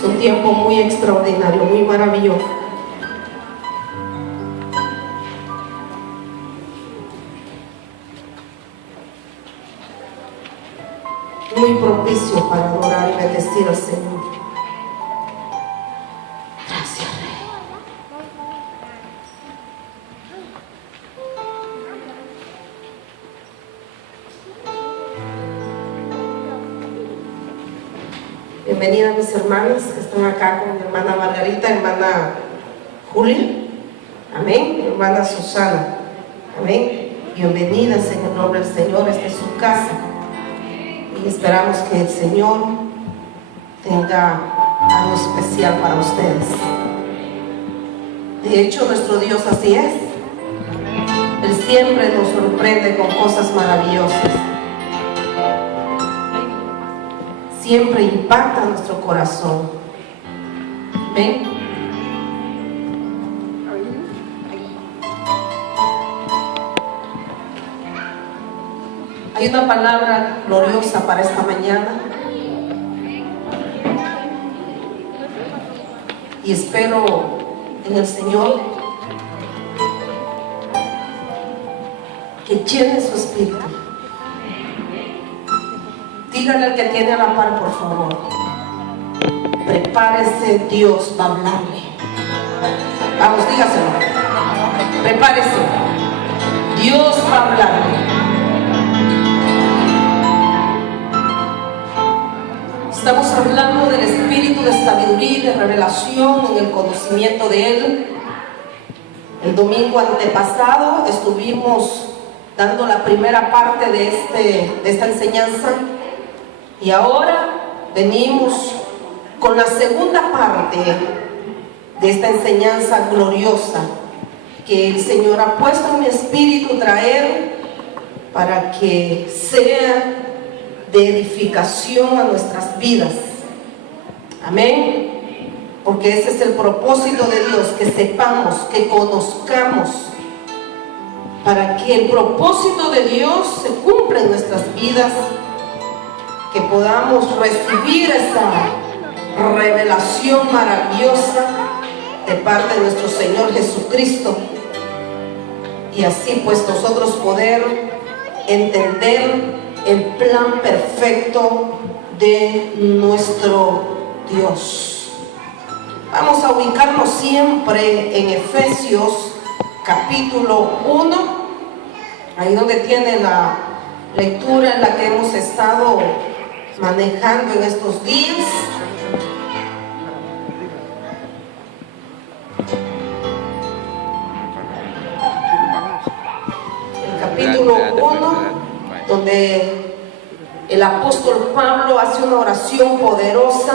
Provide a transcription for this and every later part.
Es un tiempo muy extraordinario, muy maravilloso. Muy propicio para adorar y bendecir al Señor. Gracias, Rey. Bienvenidas mis hermanas que están acá con mi hermana Margarita, hermana Julia, amén, hermana Susana, amén. Bienvenidas en el nombre del Señor, esta es su casa. Y esperamos que el Señor tenga algo especial para ustedes. De hecho, nuestro Dios así es. Él siempre nos sorprende con cosas maravillosas. Siempre impacta nuestro corazón. ¿Ven? Hay una palabra gloriosa para esta mañana y espero en el Señor que llene su espíritu. Dígale al que tiene a la par, por favor, prepárese, Dios va a hablarle. Vamos, dígaselo. Prepárese, Dios va a hablarle. Estamos hablando del espíritu de sabiduría y de revelación en el conocimiento de Él. El domingo antepasado estuvimos dando la primera parte de esta enseñanza y ahora venimos con la segunda parte de esta enseñanza gloriosa que el Señor ha puesto en mi espíritu traer para que sea de edificación a nuestras vidas. Amén. Porque ese es el propósito de Dios, que sepamos, que conozcamos, para que el propósito de Dios se cumpla en nuestras vidas, que podamos recibir esa revelación maravillosa de parte de nuestro Señor Jesucristo, y así pues nosotros poder entender el plan perfecto de nuestro Dios. Vamos a ubicarnos siempre en Efesios capítulo 1, ahí donde tiene la lectura en la que hemos estado manejando en estos días. El capítulo 1, donde el apóstol Pablo hace una oración poderosa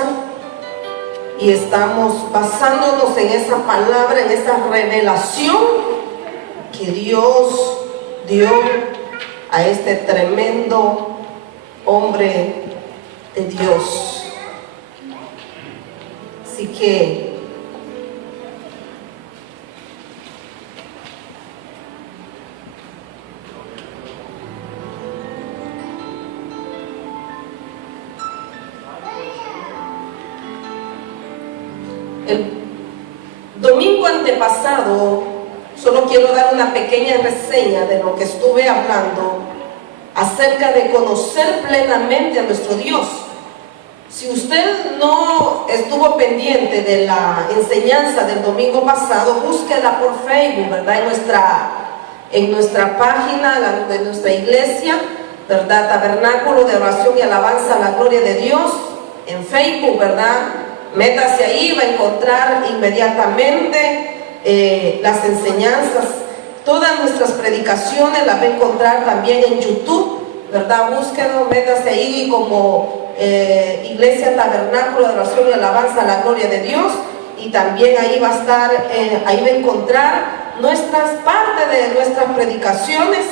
y estamos basándonos en esa palabra, en esa revelación que Dios dio a este tremendo hombre de Dios. Así que el domingo antepasado, solo quiero dar una pequeña reseña de lo que estuve hablando acerca de conocer plenamente a nuestro Dios. Si usted no estuvo pendiente de la enseñanza del domingo pasado, búsquela por Facebook, ¿verdad? En nuestra página de nuestra iglesia, ¿verdad? Tabernáculo de Oración y Alabanza a la Gloria de Dios, en Facebook, ¿verdad? Métase ahí, va a encontrar inmediatamente las enseñanzas. Todas nuestras predicaciones las va a encontrar también en YouTube, ¿verdad? Búsquenlo, métase ahí como Iglesia Tabernáculo de Oración y Alabanza a la Gloria de Dios, y también ahí va a estar, ahí va a encontrar parte de nuestras predicaciones,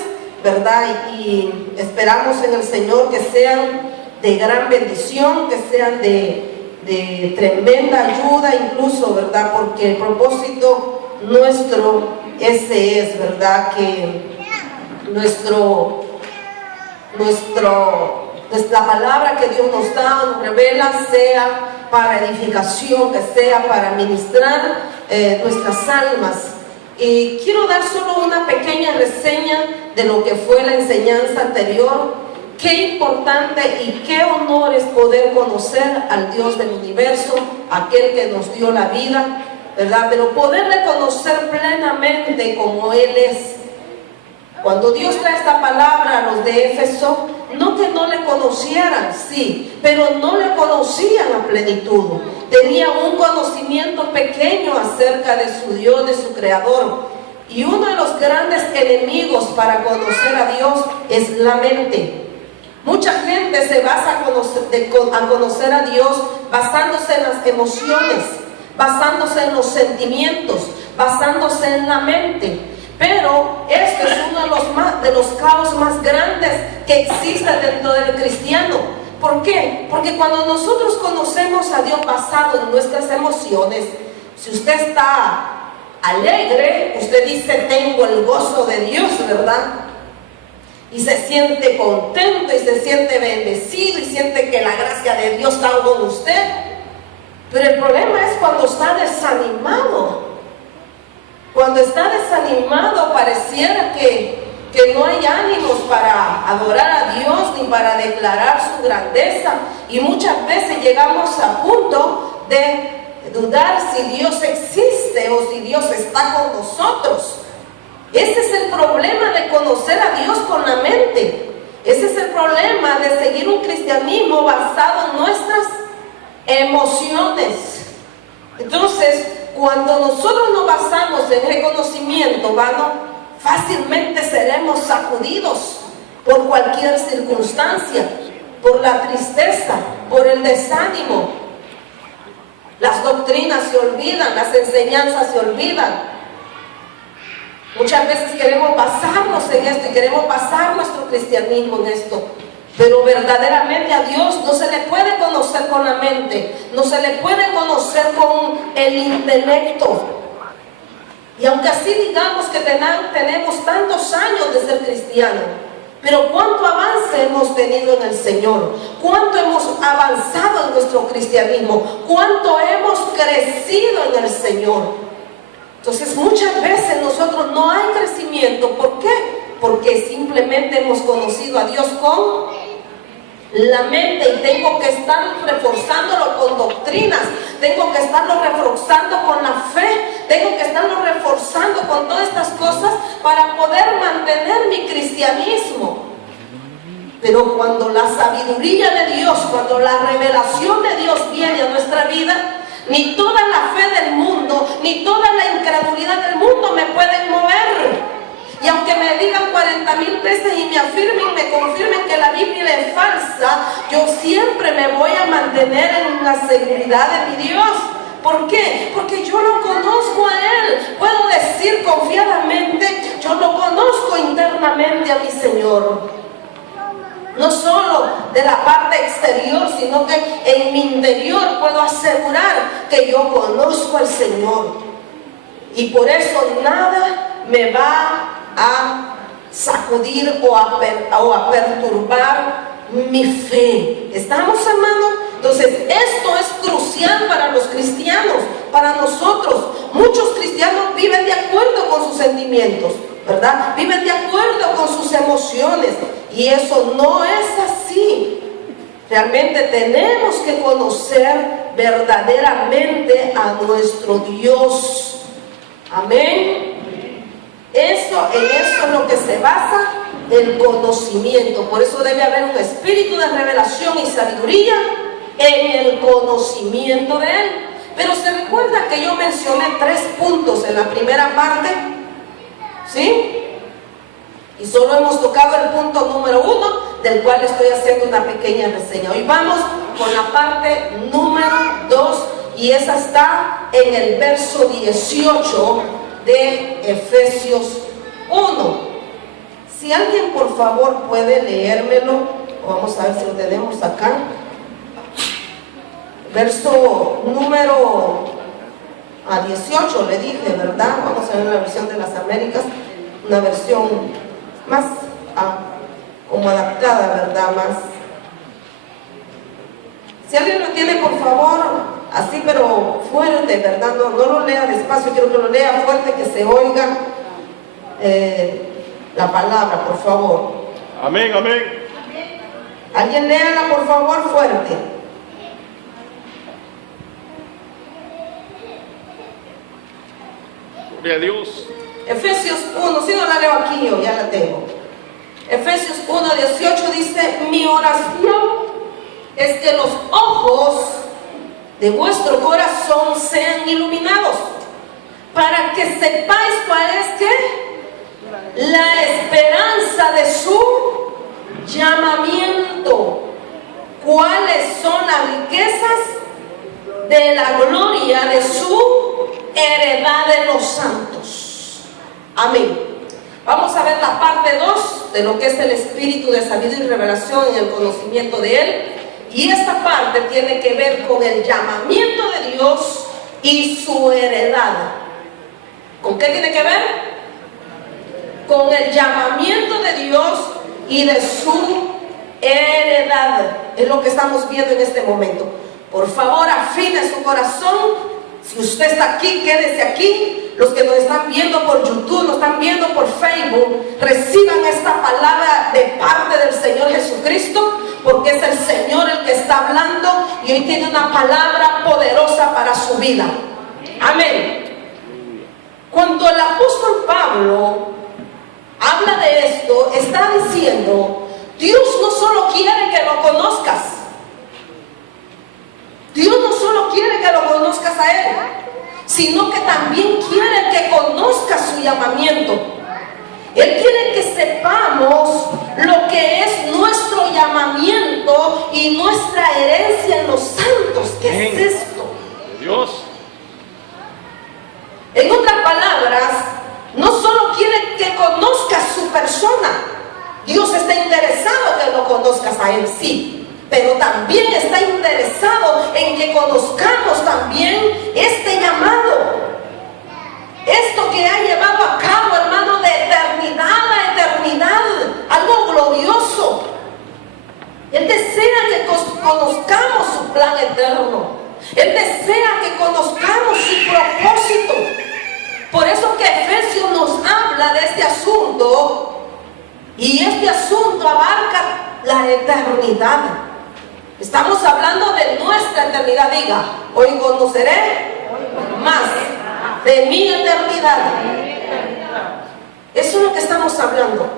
¿verdad? Y esperamos en el Señor que sean de gran bendición, que sean de tremenda ayuda incluso, ¿verdad? Porque el propósito nuestro ese es, ¿verdad? Que la palabra que Dios nos da, nos revela, sea para edificación, que sea para ministrar nuestras almas. Y quiero dar solo una pequeña reseña de lo que fue la enseñanza anterior. Qué importante y qué honor es poder conocer al Dios del universo, aquel que nos dio la vida, ¿verdad? Pero poderle conocer plenamente como Él es. Cuando Dios trae esta palabra a los de Éfeso, no que no le conocieran, sí, pero no le conocían a plenitud. Tenían un conocimiento pequeño acerca de su Dios, de su Creador. Y uno de los grandes enemigos para conocer a Dios es la mente. Mucha gente se basa a conocer a Dios basándose en las emociones, basándose en los sentimientos, basándose en la mente. Pero esto es uno de los caos más grandes que existe dentro del cristiano. ¿Por qué? Porque cuando nosotros conocemos a Dios basado en nuestras emociones, si usted está alegre, usted dice: tengo el gozo de Dios, ¿verdad? Y se siente contento y se siente bendecido y siente que la gracia de Dios está con usted. Pero el problema es cuando está desanimado. Cuando está desanimado, pareciera que no hay ánimos para adorar a Dios ni para declarar su grandeza. Y muchas veces llegamos a punto de dudar si Dios existe o si Dios está con nosotros. Ese es el problema de conocer a Dios con la mente. Ese es el problema de seguir un cristianismo basado en nuestras emociones. Entonces, cuando nosotros nos basamos en el conocimiento humano, fácilmente seremos sacudidos por cualquier circunstancia, por la tristeza, por el desánimo. Las doctrinas se olvidan, las enseñanzas se olvidan. Muchas veces queremos basarnos en esto y queremos basar nuestro cristianismo en esto. Pero verdaderamente a Dios no se le puede conocer con la mente, no se le puede conocer con el intelecto. Y aunque así digamos que tenemos tantos años de ser cristianos, pero cuánto avance hemos tenido en el Señor, cuánto hemos avanzado en nuestro cristianismo, cuánto hemos crecido en el Señor. Entonces muchas veces nosotros no hay crecimiento. ¿Por qué? Porque simplemente hemos conocido a Dios con la mente y tengo que estar reforzándolo con doctrinas, tengo que estarlo reforzando con la fe, tengo que estarlo reforzando con todas estas cosas para poder mantener mi cristianismo. Pero cuando la sabiduría de Dios, cuando la revelación de Dios viene a nuestra vida, ni toda la fe del mundo, ni toda la incredulidad del mundo me pueden mover. Y aunque me digan 40,000 veces y me afirmen y me confirmen que la Biblia es falsa, yo siempre me voy a mantener en la seguridad de mi Dios. ¿Por qué? Porque yo lo conozco a Él. Puedo decir confiadamente, yo lo conozco internamente a mi Señor. No solo de la parte exterior, sino que en mi interior puedo asegurar que yo conozco al Señor. Y por eso nada me va a sacudir o a perturbar mi fe. ¿Estamos, hermanos? Entonces esto es crucial para los cristianos, para nosotros. Muchos cristianos viven de acuerdo con sus sentimientos, ¿verdad? Viven de acuerdo con sus emociones, y eso no es así. Realmente tenemos que conocer verdaderamente a nuestro Dios. Amén. En eso es lo que se basa el conocimiento. Por eso debe haber un espíritu de revelación y sabiduría en el conocimiento de Él. Pero se recuerda que yo mencioné 3 puntos en la primera parte, ¿sí? Y solo hemos tocado el punto número 1, del cual estoy haciendo una pequeña reseña. Hoy vamos con la parte número 2, y esa está en el verso 18 de Efesios 1. Si alguien por favor puede leérmelo, vamos a ver si lo tenemos acá. Verso número 18 le dije, ¿verdad? Vamos a ver la versión de las Américas, una versión más como adaptada, ¿verdad? Más. Si alguien lo tiene, por favor, así pero fuerte, ¿verdad? No lo lea despacio, quiero que lo lea fuerte, que se oiga la palabra, por favor. Amén, amén. Alguien léala, por favor, fuerte. Gloria a Dios. Efesios 1, si no la leo aquí, yo ya la tengo. Efesios 1:18 dice: mi oración es que los ojos de vuestro corazón sean iluminados, para que sepáis cuál es la esperanza de su llamamiento, cuáles son las riquezas de la gloria de su heredad de los santos. Amén. Vamos a ver la parte 2 de lo que es el espíritu de sabiduría y revelación en el conocimiento de Él. Y esta parte tiene que ver con el llamamiento de Dios y su heredad. ¿Con qué tiene que ver? Con el llamamiento de Dios y de su heredad. Es lo que estamos viendo en este momento. Por favor, afine su corazón. Si usted está aquí, quédese aquí. Los que nos están viendo por YouTube, nos están viendo por Facebook, reciban esta palabra de parte del Señor Jesucristo, porque es el Señor el que está hablando y hoy tiene una palabra poderosa para su vida. Amén. Cuando el apóstol Pablo habla de esto, está diciendo: Dios no solo quiere que lo conozcas, Dios no solo quiere que lo conozcas a Él, sino que también quiere que conozcas su llamamiento. Él quiere que sepamos lo que es nuestro llamamiento y nuestra herencia en los santos. ¿Qué es esto? Dios. En otras palabras, no solo quiere que conozcas su persona. Dios está interesado en que lo conozcas a Él, sí, pero también está interesado en que conozcamos también este llamado. Esto que ha llevado a cabo, hermano, de eternidad a eternidad, algo glorioso. Él desea que conozcamos su plan eterno. Él desea que conozcamos su propósito. Por eso que Efesios nos habla de este asunto, y este asunto abarca la eternidad. Estamos hablando de nuestra eternidad. Diga: hoy conoceré más de mi eternidad. Eso es lo que estamos hablando.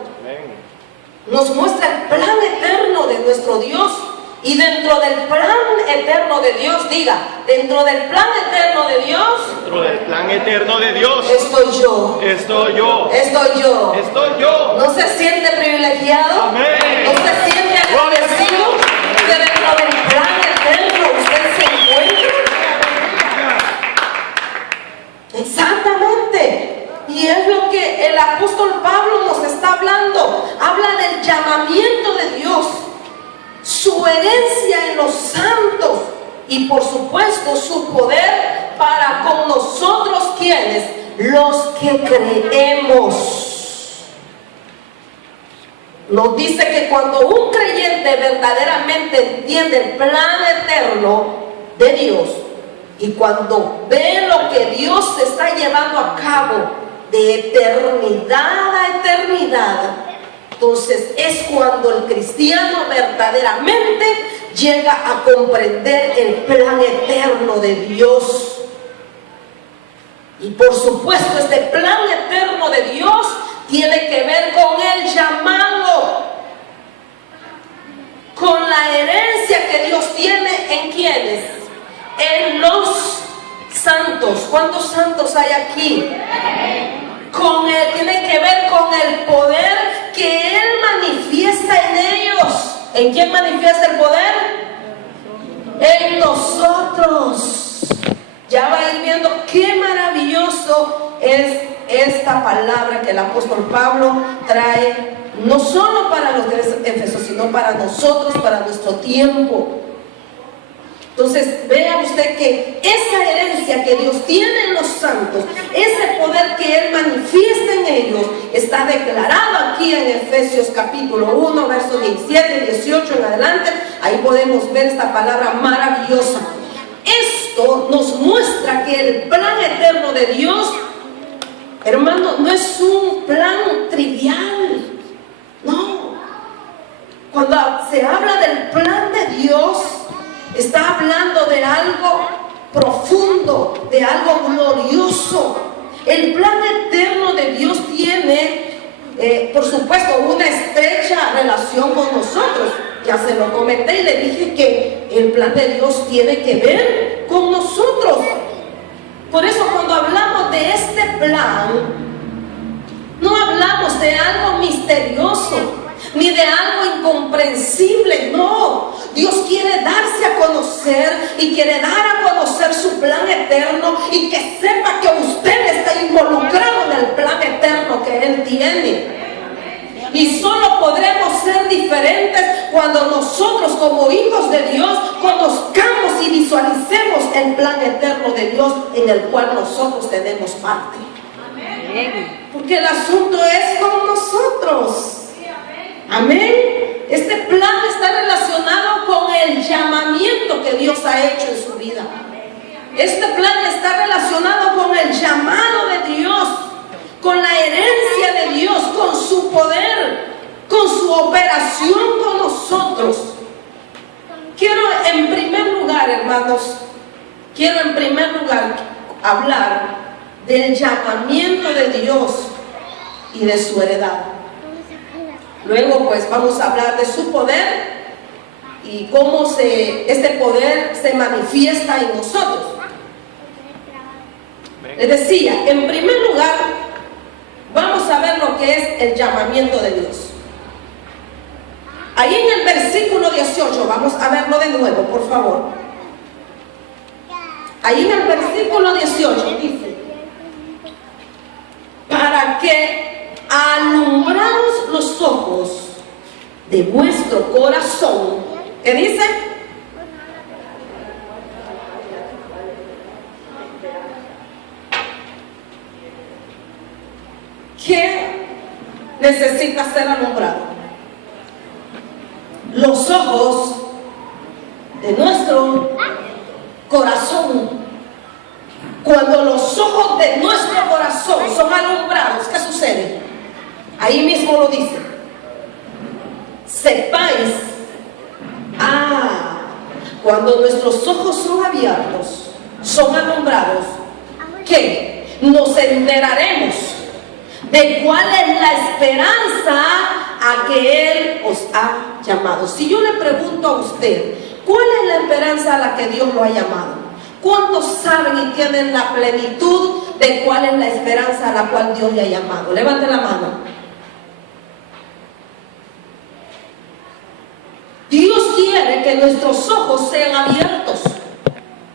Nos muestra el plan eterno de nuestro Dios. Y dentro del plan eterno de Dios, diga: dentro del plan eterno de Dios, Dentro del plan eterno de Dios, estoy yo. estoy yo. Estoy yo. Estoy yo. ¿No se siente privilegiado? Amén. ¿No se siente agradecido que dentro del plan eterno usted se encuentra? Exactamente. Y es lo que el apóstol Pablo nos está hablando. Habla del llamamiento de Dios, su herencia en los santos y por supuesto su poder para con nosotros, quienes, los que creemos. Nos dice que cuando un creyente verdaderamente entiende el plan eterno de Dios y cuando ve lo que Dios está llevando a cabo de eternidad a eternidad, entonces es cuando el cristiano verdaderamente llega a comprender el plan eterno de Dios. Y por supuesto este plan eterno de Dios tiene que ver con el llamado, con la herencia que Dios tiene en quienes, en los santos. ¿Cuántos santos hay aquí? Tiene que ver con el poder que Él manifiesta en ellos. ¿En quién manifiesta el poder? En nosotros. Ya va a ir viendo qué maravilloso es esta palabra que el apóstol Pablo trae, no solo para los de Éfeso, sino para nosotros, para nuestro tiempo. Entonces vea usted que esa herencia que Dios tiene en los santos, ese poder que Él manifiesta en ellos está declarado aquí en Efesios capítulo 1, versos 17, 18 en adelante. Ahí podemos ver esta palabra maravillosa. Esto nos muestra que el plan eterno de Dios, hermano, no es un plan trivial. No. Cuando se habla del plan de Dios, está hablando de algo profundo, de algo glorioso. El plan eterno de Dios tiene, por supuesto, una estrecha relación con nosotros. Ya se lo comenté y le dije que el plan de Dios tiene que ver con nosotros. Por eso cuando hablamos de este plan, no hablamos de algo misterioso, ni de algo incomprensible. No, Dios quiere darse a conocer y quiere dar a conocer su plan eterno, y que sepa que usted está involucrado en el plan eterno que Él tiene. Y solo podremos ser diferentes cuando nosotros, como hijos de Dios, conozcamos y visualicemos el plan eterno de Dios en el cual nosotros tenemos parte. Porque el asunto es con nosotros. Amén. Este plan está relacionado con el llamamiento que Dios ha hecho en su vida. Este plan está relacionado con el llamado de Dios, con la herencia de Dios, con su poder, con su operación con nosotros. Quiero en primer lugar, hermanos, hablar del llamamiento de Dios y de su heredad. Luego pues vamos a hablar de su poder y cómo este poder se manifiesta en nosotros. Les decía, en primer lugar, vamos a ver lo que es el llamamiento de Dios. Ahí en el versículo 18, vamos a verlo de nuevo, por favor. Ahí en el versículo 18 dice: para que alumbrados los ojos de vuestro corazón, ¿qué dice? ¿Qué necesita ser alumbrado? Los ojos de nuestro corazón. Cuando los ojos de nuestro corazón son alumbrados, ¿qué sucede? Ahí mismo lo dice: sepáis, cuando nuestros ojos son abiertos, son alumbrados, ¿qué? Nos enteraremos de cuál es la esperanza a que Él os ha llamado. Si yo le pregunto a usted, ¿cuál es la esperanza a la que Dios lo ha llamado? ¿Cuántos saben y tienen la plenitud de cuál es la esperanza a la cual Dios le ha llamado? Levante la mano. Dios quiere que nuestros ojos sean abiertos,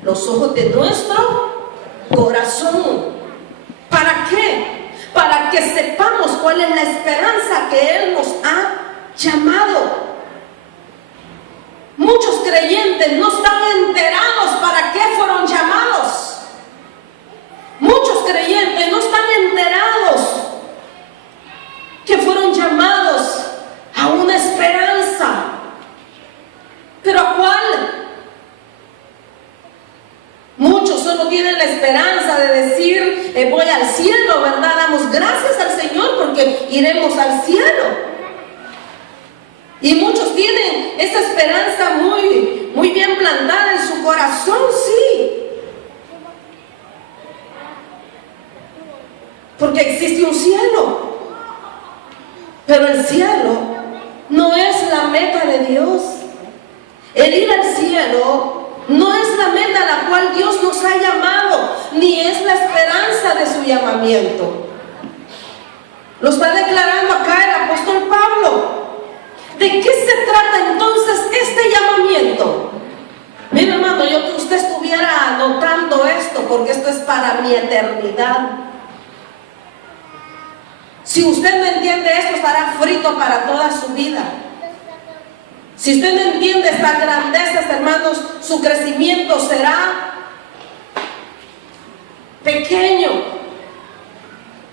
los ojos de nuestro corazón. ¿Para qué? Para que sepamos cuál es la esperanza que Él nos ha llamado. Muchos creyentes no están enterados para qué fueron llamados. Muchos creyentes no están enterados que fueron llamados a una esperanza. ¿Pero a cuál? Muchos solo tienen la esperanza de decir, voy al cielo, ¿verdad? Damos gracias al Señor porque iremos al cielo. Y muchos tienen esa esperanza muy bien plantada en su corazón, sí. Porque existe un cielo. Pero el cielo no es la meta de Dios. El ir al cielo no es la meta a la cual Dios nos ha llamado, ni es la esperanza de su llamamiento. Lo está declarando acá el apóstol Pablo. ¿De qué se trata entonces este llamamiento? Mira, hermano, yo que usted estuviera anotando esto, porque esto es para mi eternidad. Si usted no entiende esto, estará frito para toda su vida. Si usted no entiende estas grandezas, hermanos, su crecimiento será pequeño.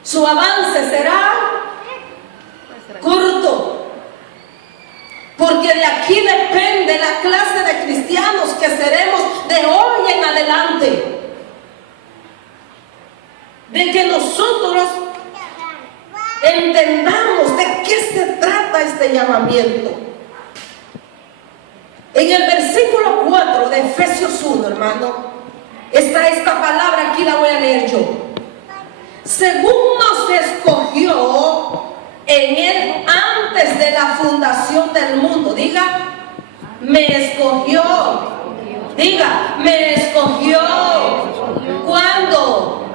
su avance será corto. Porque de aquí depende la clase de cristianos que seremos de hoy en adelante. De que nosotros entendamos de qué se trata este llamamiento. En el versículo 4 de Efesios 1, hermano, está esta palabra, aquí la voy a leer yo. Según nos escogió en Él antes de la fundación del mundo. Diga, me escogió. Diga, me escogió. ¿Cuándo?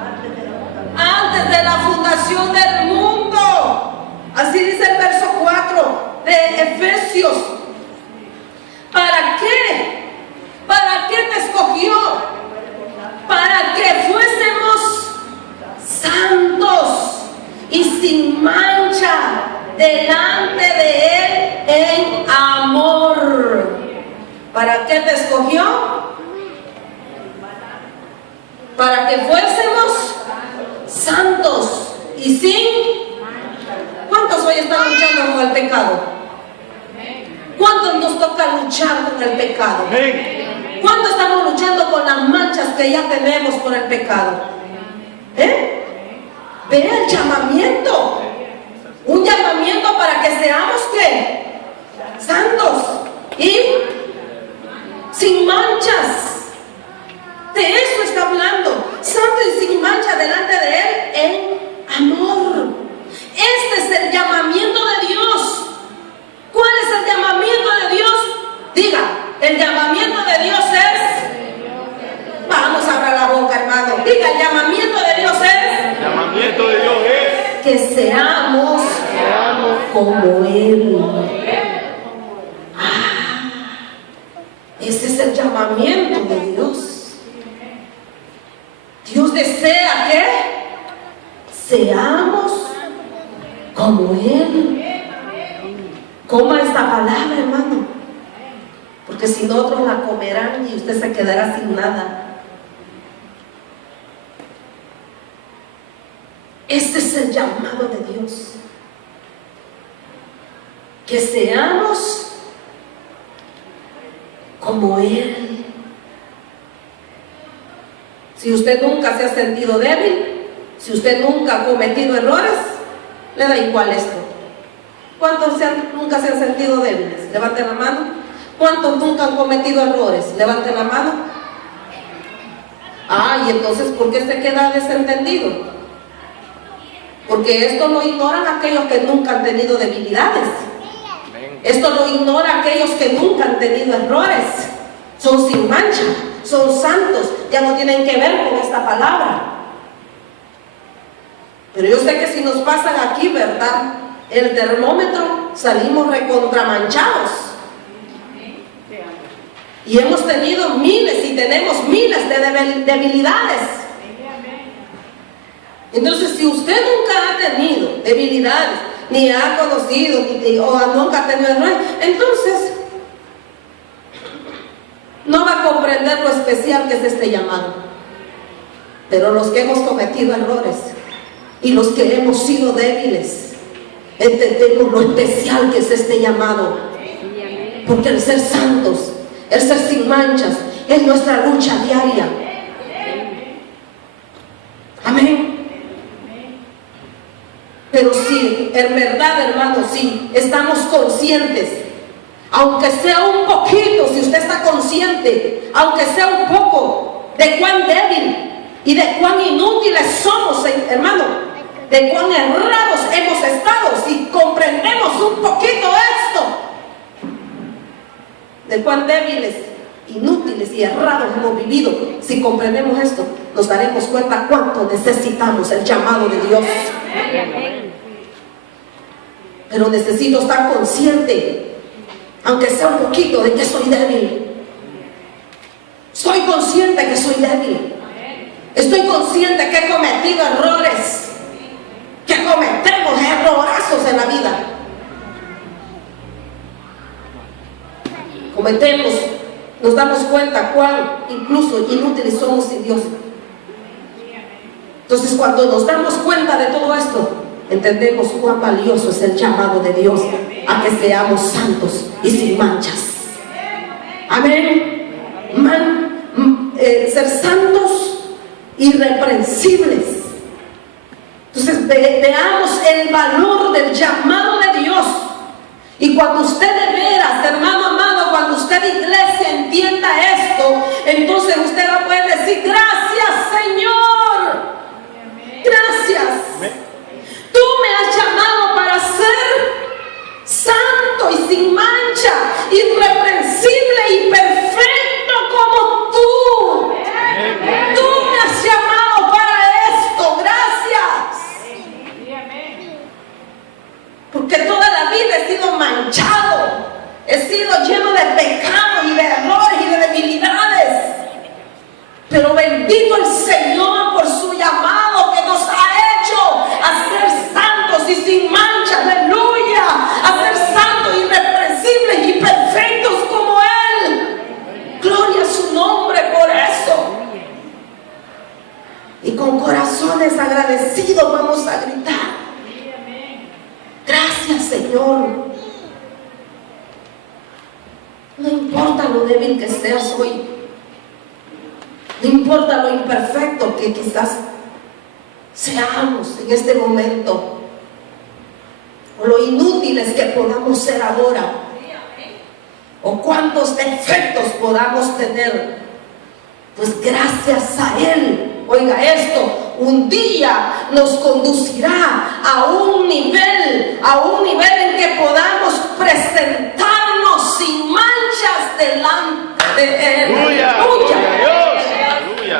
Antes de la fundación del mundo. Así dice el verso 4 de Efesios. ¿Para qué? ¿Para qué te escogió? Para que fuésemos santos y sin mancha delante de Él en amor. ¿Para qué te escogió? Para que fuésemos santos y sin... ¿Cuántos hoy están luchando con el pecado? ¿Cuántos nos toca luchar con el pecado? ¿Cuántos estamos luchando con las manchas que ya tenemos por el pecado? Vea el llamamiento. Un llamamiento para que seamos ¿qué? Santos y sin manchas. De eso está hablando. Santo y sin mancha delante de Él en amor. Este es el llamamiento de Dios. ¿Cuál es el llamamiento de Dios? Diga, el llamamiento de Dios es... Vamos a abrir la boca, hermano. Diga, el llamamiento de Dios es... El llamamiento de Dios es... Que seamos como Él. Ese es el llamamiento de Dios. Dios desea que seamos como Él. Coma esta palabra, hermano, porque si no otros la comerán y usted se quedará sin nada. Este es el llamado de Dios. Que seamos como Él. Si usted nunca se ha sentido débil, si usted nunca ha cometido errores, le da igual esto. ¿Cuántos nunca se han sentido débiles? Levanten la mano. ¿Cuántos nunca han cometido errores? Levanten la mano. Y entonces, ¿por qué se queda desentendido? Porque esto lo ignoran aquellos que nunca han tenido debilidades. Esto lo ignora aquellos que nunca han tenido errores. Son sin mancha, son santos, ya no tienen que ver con esta palabra. Pero yo sé que si nos pasan aquí, ¿verdad?, el termómetro, salimos recontramanchados. Y hemos tenido miles y tenemos miles de debilidades. Entonces, si usted nunca ha tenido debilidades, ni ha conocido, o nunca ha tenido errores, entonces no va a comprender lo especial que es este llamado. Pero los que hemos cometido errores y los que hemos sido débiles, entendemos lo especial que es este llamado. Porque el ser santos, el ser sin manchas, es nuestra lucha diaria. Amén. Pero sí, en verdad, hermanos, sí, estamos conscientes, aunque sea un poquito, si usted está consciente, aunque sea un poco, de cuán débil y de cuán inútiles somos, hermano, de cuán errados hemos estado, si comprendemos un poquito esto, de cuán débiles, inútiles y errados hemos vivido, si comprendemos esto, nos daremos cuenta cuánto necesitamos el llamado de Dios. Pero necesito estar consciente, aunque sea un poquito, de que soy débil. Soy consciente que soy débil. Estoy consciente que he cometido errores, que cometemos errorazos en la vida. Cometemos, nos damos cuenta cuán incluso inútiles somos sin Dios. Entonces, cuando nos damos cuenta de todo esto, entendemos cuán valioso es el llamado de Dios a que seamos santos y sin manchas. Amén. Ser santos, irreprensibles. Entonces veamos el valor del llamado de Dios. Y cuando usted de veras, hermano amado, cuando usted, iglesia, entienda esto, entonces usted va a poder decir: gracias, Señor, gracias. Tú me has llamado para ser santo y sin mancha, irreprensible y perfecto como tú. Tú me has llamado para esto. Gracias. Porque toda la vida he sido manchado, he sido lleno de pecado y de errores y de debilidades. Pero bendito el Señor por su llamado que nos ha hecho a ser santos y sin mancha. Aleluya. A ser santos, irreprensibles y perfectos como Él. Gloria a su nombre por eso. Y con corazones agradecidos vamos a gritar: gracias, Señor. No importa lo débil que seas hoy, no importa lo imperfecto que quizás seamos en este momento, o lo inútiles que podamos ser ahora, o cuántos defectos podamos tener, pues gracias a Él, oiga esto, un día nos conducirá a un nivel en que podamos presentarnos sin manchas delante de Él. ¡Aleluya!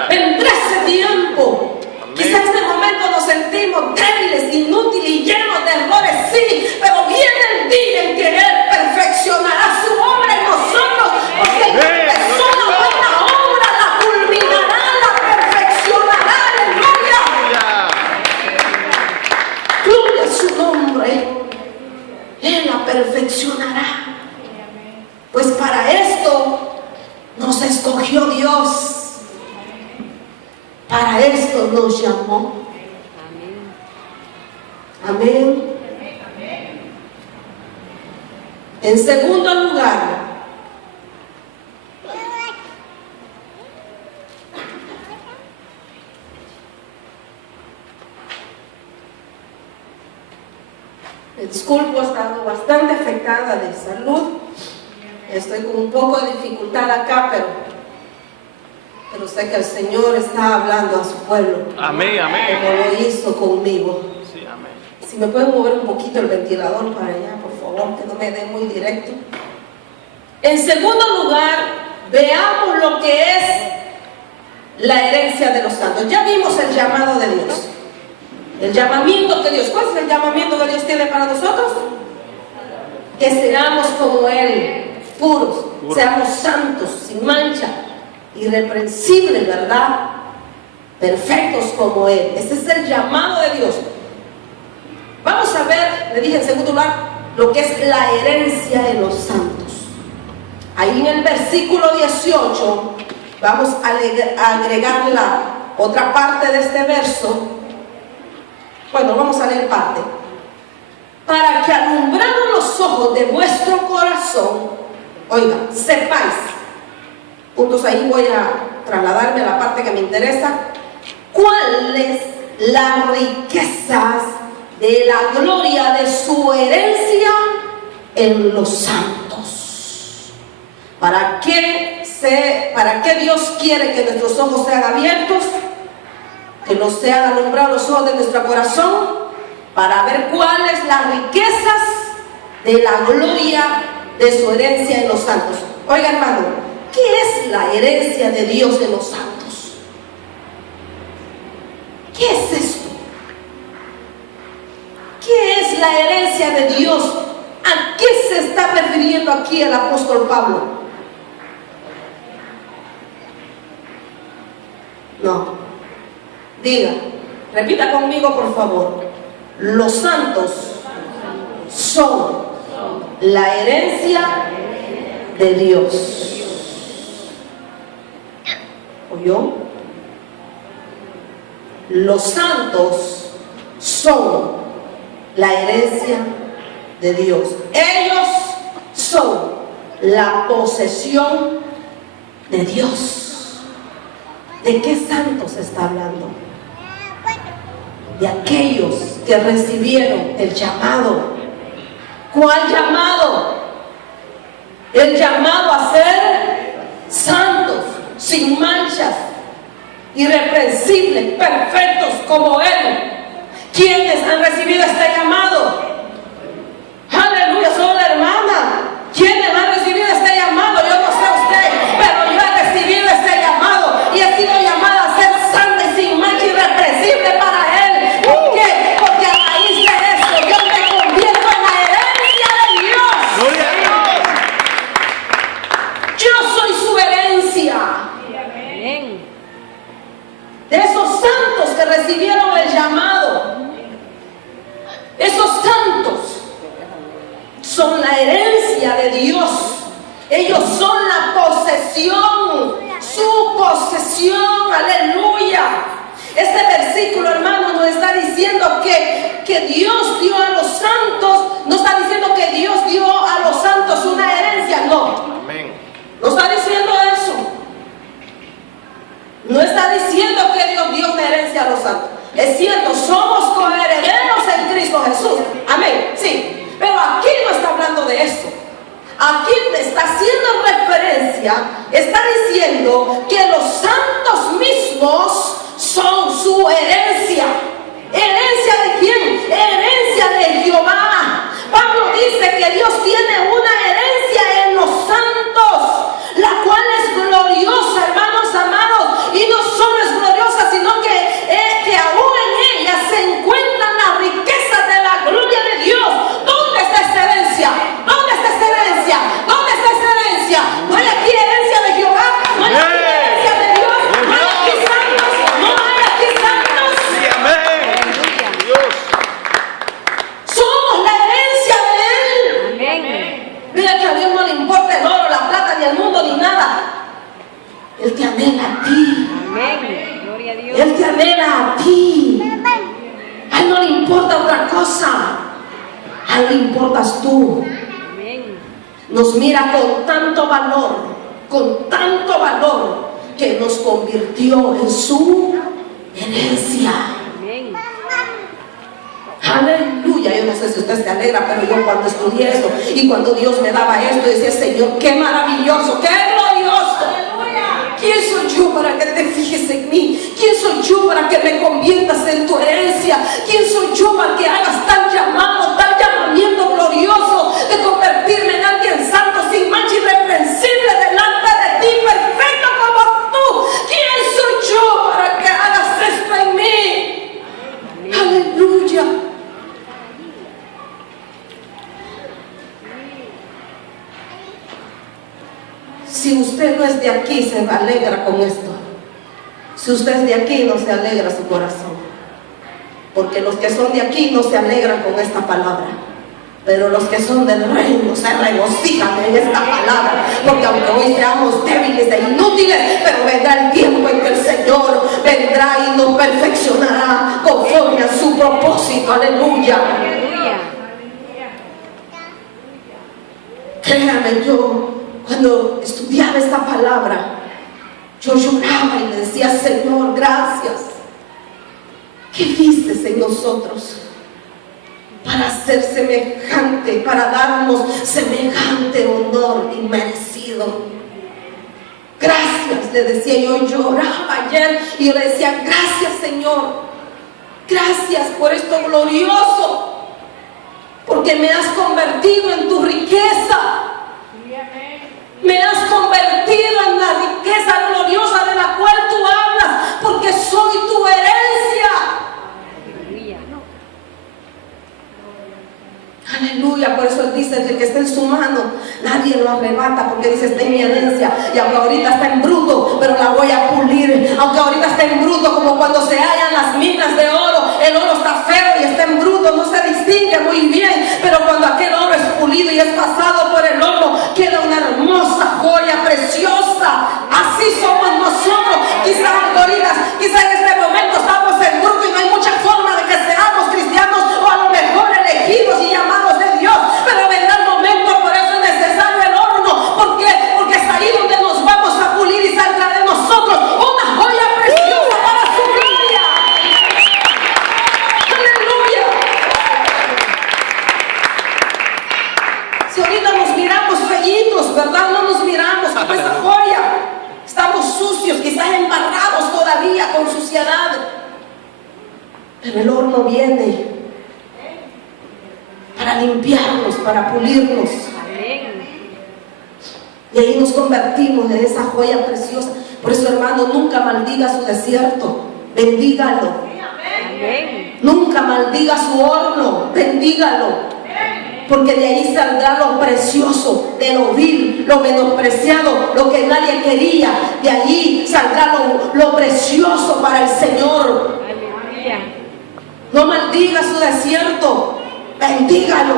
Vendrá ese tiempo. Amén. Quizás en este momento nos sentimos débiles, inútiles y llenos de errores, sí, pero viene el día en que Él perfeccionará su obra en nosotros, porque Él empezó una buena obra, la culminará, la perfeccionará. ¡Aleluya! Gloria a su nombre. Él la perfeccionará. Pues para esto nos escogió Dios. Para esto nos llamó. Amén. En segundo lugar, disculpo, he estado bastante afectada de salud. Estoy con un poco de dificultad acá, pero sé que el Señor está hablando a su pueblo. Amén, amén. Como lo hizo conmigo. Sí, amén. Si me pueden mover un poquito el ventilador para allá, por favor, que no me dé muy directo. En segundo lugar, veamos lo que es la herencia de los santos. Ya vimos el llamado de Dios. El llamamiento de Dios. ¿Cuál es el llamamiento que Dios tiene para nosotros? Que seamos como Él, puros, seamos santos, sin mancha, irreprensibles, ¿verdad? Perfectos como Él. Ese es el llamado de Dios. Vamos a ver, le dije en segundo lugar, lo que es la herencia de los santos. Ahí en el versículo 18 vamos a agregar la otra parte de este verso. Bueno, vamos a leer parte. Para que alumbrando los ojos de vuestro corazón, oiga, sepáis. Puntos, ahí voy a trasladarme a la parte que me interesa. ¿Cuáles las riquezas de la gloria de su herencia en los santos? ¿Para qué Dios quiere que nuestros ojos sean abiertos? Que nos sean alumbrados los ojos de nuestro corazón, para ver cuáles las riquezas de la gloria de su herencia en los santos. Oiga, hermano, ¿qué es la herencia de Dios en los santos? ¿Qué es esto? ¿Qué es la herencia de Dios? ¿A qué se está refiriendo aquí el apóstol Pablo? No. Diga, repita conmigo, por favor. Los santos son la herencia de Dios. ¿Oyó? Los santos son la herencia de Dios. Ellos son la posesión de Dios. ¿De qué santos está hablando? De aquellos que recibieron el llamado. ¿Cuál llamado? El llamado a ser santos, sin manchas, irreprensibles, perfectos como Él. ¿Quiénes han recibido este llamado? Aleluya, solo la hermana. ¿Quiénes han recibido este llamado? Yo no sé usted, pero yo he recibido este llamado y he sido llamada a ser santa y sin mancha, irreprensible para Él. ¿Por qué? Porque a raíz de eso yo me convierto en la herencia de Dios. ¡Gloria a Dios! Yo soy su herencia. De esos santos que recibieron el llamado. Esos santos son la herencia de Dios. Ellos son la posesión, su posesión. Aleluya. Este versículo, hermano, nos está diciendo que Dios dio a los santos. No está diciendo que Dios dio a los santos una herencia. No. Amén. No está diciendo eso. No está diciendo que Dios dio una herencia a los santos. Es cierto, somos coherederos en Cristo Jesús. Amén, sí. Pero aquí no está hablando de eso. Aquí está haciendo referencia, está diciendo que los santos mismos son su herencia. ¿Herencia de quién? Herencia de Jehová. Pablo dice que Dios tiene una herencia en los santos, la cual es gloriosa, hermanos amados. Y no solo es gloriosa, sino que aún en ella se encuentran las riquezas de la gloria de Dios. ¿Dónde está esa herencia? ¿Dónde está esa herencia? ¿Dónde está esa herencia? ¿No hay aquí herencia de Jehová? ¿No hay aquí herencia de Dios? ¿No hay aquí santos? ¿No hay aquí santos? Sí, amén. Dios. Somos la herencia de Él. Mira que a Dios no le importa el oro, la plata, ni el mundo, ni nada. Él te anhela a ti. Gloria a Dios. Él te anhela a ti. A Él no le importa otra cosa. A Él le importas tú. Amén. Nos mira con tanto valor, que nos convirtió en su herencia. Amén. Aleluya. Yo no sé si usted se alegra, pero yo cuando estudié eso y cuando Dios me daba esto, decía: Señor, qué maravilloso, qué glorioso. ¿Quién soy yo para que te fijes en mí? ¿Quién soy yo para que me conviertas en tu herencia? ¿Quién soy yo para que hagas tal llamamiento glorioso de convertirme en alguien santo, sin mancha, irreprensible delante de ti, perfecto como tú? ¿Quién soy yo para que hagas esto en mí? Aleluya. Si usted no es de aquí, se alegra con esto. Si usted es de aquí, no se alegra su corazón. Porque los que son de aquí no se alegran con esta palabra. Pero los que son del reino se regocijan en esta palabra. Porque aunque hoy seamos débiles e inútiles, pero vendrá el tiempo en que el Señor vendrá y nos perfeccionará conforme a su propósito. Aleluya. Créame, yo cuando estudiaba esta palabra, yo lloraba y le decía: Señor, gracias. ¿Qué vistes en nosotros para ser semejante, para darnos semejante honor inmerecido? Gracias, le decía yo. Lloraba ayer y yo le decía: gracias, Señor. Gracias por esto glorioso, porque me has convertido en tu riqueza. Me has convertido en la riqueza gloriosa de la cual tú hablas, porque soy tu herencia. Aleluya. Por eso Él dice: el que está en su mano, nadie lo arrebata, porque dice: está en mi herencia. Y aunque ahorita está en bruto, pero la voy a pulir. Aunque ahorita está en bruto, como cuando se hallan las minas de oro, el oro está feo y está en bruto, no se distingue muy bien. Pero cuando aquel oro es pulido y es pasado por el horno, queda una hermosa joya preciosa. Así somos nosotros. Quizás ahorita, quizás en este momento estamos en con suciedad. Pero el horno viene para limpiarnos, para pulirnos. Y ahí nos convertimos en esa joya preciosa. Por eso, hermano, nunca maldiga su desierto, bendígalo. Amén. Nunca maldiga su horno, bendígalo. Porque de ahí saldrá lo precioso, de lo vil, lo menospreciado, lo que nadie quería. De ahí saldrá lo precioso para el Señor. Aleluya. No maldiga su desierto, bendígalo.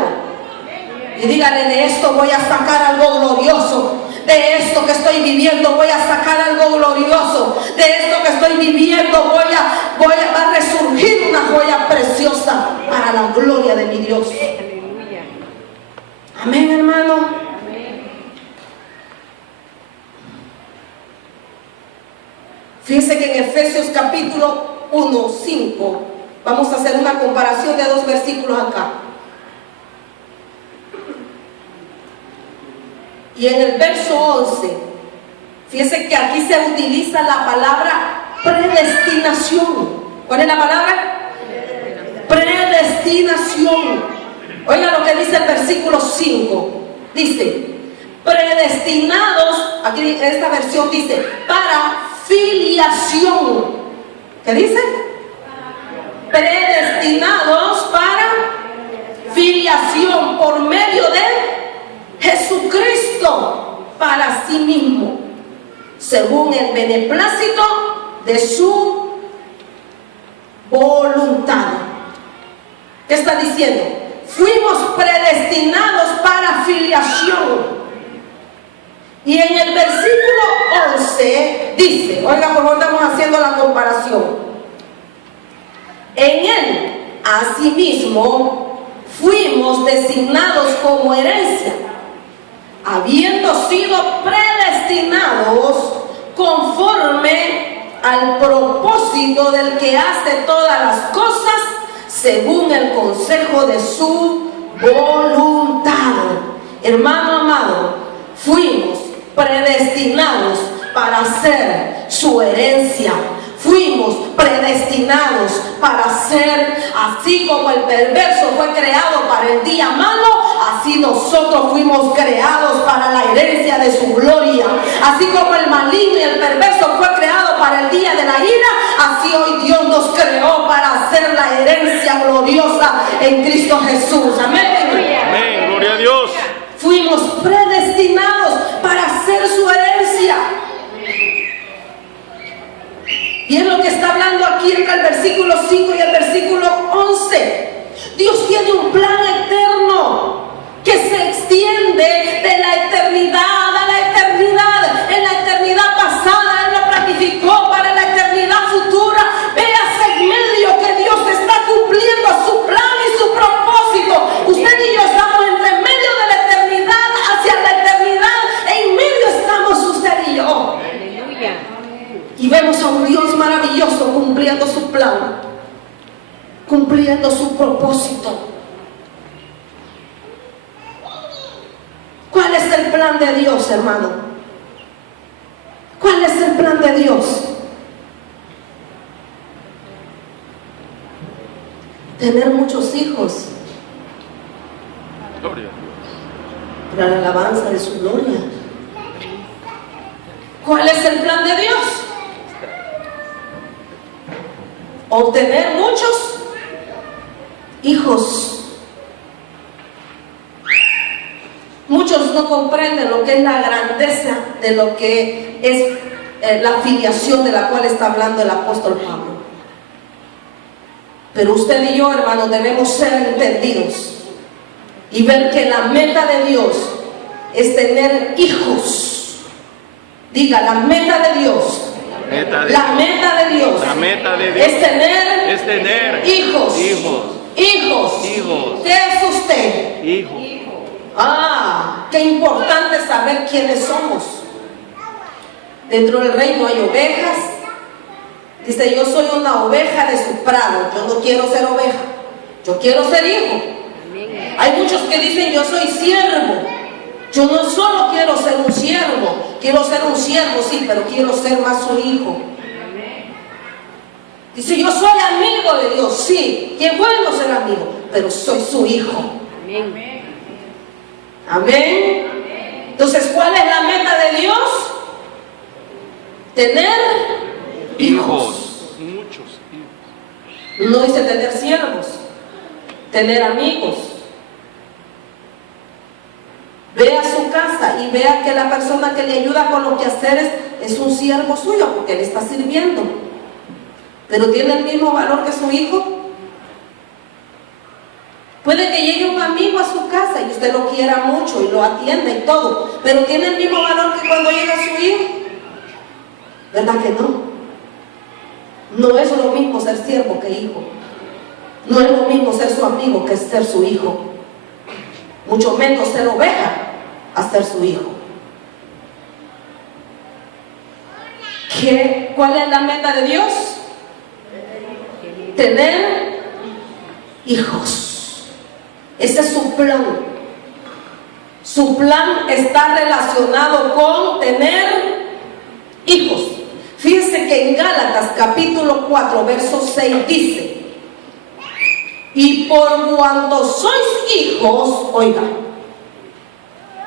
Y dígale: de esto voy a sacar algo glorioso. De esto que estoy viviendo voy a sacar algo glorioso. De esto que estoy viviendo va a resurgir una joya preciosa para la gloria de mi Dios. Aleluya. Amén, hermano. Amén. Fíjense que en Efesios capítulo 1, 5, vamos a hacer una comparación de dos versículos acá. Y en el verso 11, fíjense que aquí se utiliza la palabra predestinación. ¿Cuál es la palabra? Predestinación. Oiga lo que dice el versículo 5. Dice: predestinados, aquí en esta versión dice, para filiación. ¿Qué dice? Predestinados para filiación por medio de Jesucristo para sí mismo, según el beneplácito de su voluntad. ¿Qué está diciendo? Fuimos predestinados para filiación. Y en el versículo 11 dice, oiga, por favor, estamos haciendo la comparación. En él, asimismo, fuimos designados como herencia, habiendo sido predestinados conforme al propósito del que hace todas las cosas según el consejo de su voluntad. Hermano amado, fuimos predestinados para ser su herencia. Fuimos predestinados para ser, así como el perverso fue creado para el día malo, así nosotros fuimos creados para la herencia de su gloria. Así como el maligno y el perverso fue creado para el día de la ira, así hoy Dios nos creó para hacer la herencia gloriosa en Cristo Jesús. Amén. Amén, gloria a Dios. Fuimos predestinados para ser su herencia. Y es lo que está hablando aquí entre el versículo 5 y el versículo 11. Dios tiene un plan eterno que se extiende de la eternidad a la eternidad. En la eternidad pasada Él lo planificó para la eternidad futura. Véase en medio que Dios está cumpliendo su plan y su propósito. Usted y yo estamos entre medio de la eternidad hacia la eternidad. En medio estamos usted y yo. Aleluya. Y vemos a un Dios maravilloso cumpliendo su plan, cumpliendo su propósito. ¿Cuál es el plan de Dios, hermano? ¿Cuál es el plan de Dios? Tener muchos hijos Gloria a Dios. para la alabanza de su gloria. ¿Cuál es el plan de Dios? Obtener muchos hijos. Muchos no comprenden lo que es la grandeza de lo que es la filiación de la cual está hablando el apóstol Pablo. Pero usted y yo, hermanos, debemos ser entendidos y ver que la meta de Dios es tener hijos. Diga, la meta de Dios. La meta de Dios. La meta de Dios es tener hijos. Hijos. ¿Qué es usted? Hijo. Qué importante saber quiénes somos. Dentro del reino hay ovejas. Dice, yo soy una oveja de su prado. Yo no quiero ser oveja, yo quiero ser hijo. Hay muchos que dicen, yo soy siervo. Yo no solo quiero ser un siervo, quiero ser un siervo, sí, pero quiero ser más su hijo. Dice, yo soy amigo de Dios. Sí, qué bueno ser amigo, pero soy su hijo. Amén. Amén. Entonces, ¿cuál es la meta de Dios? Tener hijos. Muchos hijos. No dice tener siervos, tener amigos. Ve a su casa y vea que la persona que le ayuda con los quehaceres es un siervo suyo, porque le está sirviendo. Pero tiene el mismo valor que su hijo. Puede que llegue un amigo a su casa y usted lo quiera mucho y lo atienda y todo, pero tiene el mismo valor que cuando llega su hijo. ¿Verdad que no? No es lo mismo ser siervo que hijo. No es lo mismo ser su amigo que ser su hijo. Mucho menos ser oveja a ser su hijo. ¿Cuál es la meta de Dios? Tener hijos. Ese es su plan. Su plan está relacionado con tener hijos. Fíjense que en Gálatas capítulo 4 verso 6 dice: y por cuanto sois hijos, oiga,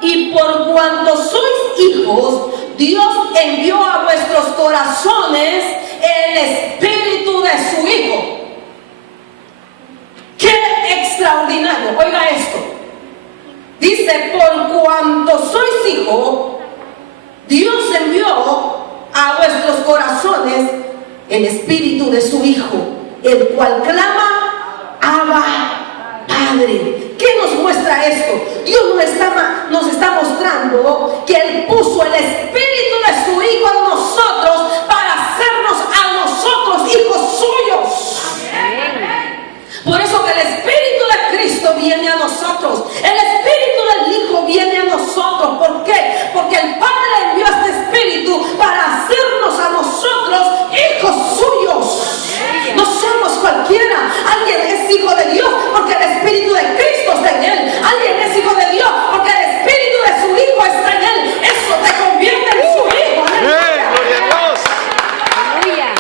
y por cuanto sois hijos, Dios envió a vuestros corazones el espíritu de su Hijo. ¡Qué extraordinario! Oiga esto. Dice, por cuanto sois hijos, Dios envió a vuestros corazones el espíritu de su Hijo, el cual clama: Abba, Padre. ¿Qué nos muestra esto? Dios nos está mostrando que Él puso el espíritu de su Hijo en nosotros para hacernos a nosotros hijos suyos. Por eso que el espíritu de Cristo viene a nosotros, el espíritu del Hijo viene a nosotros. ¿Por qué? Porque el Padre envió este espíritu para hacernos a nosotros hijos suyos. No somos cualquiera. Alguien es hijo de Dios porque el espíritu de Cristo está en él. Alguien es hijo de Dios porque el espíritu de su Hijo está en él. Eso te convierte en su hijo. Gloria a Dios. Aleluya.